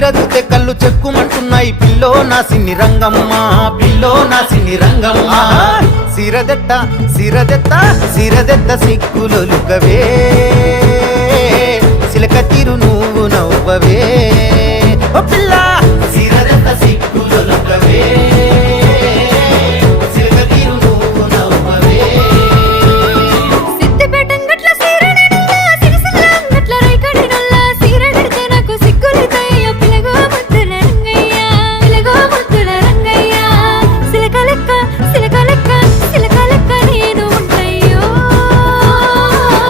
చీరదుతే కళ్ళు చెక్కుమంటున్నాయి పిల్లో నా సిన్ని రంగమ్మ పిల్లో నా సిన్ని రంగమ్మ సిరదెత్త సిరదెత్త సిరదెత్త సిక్కులొలుకవే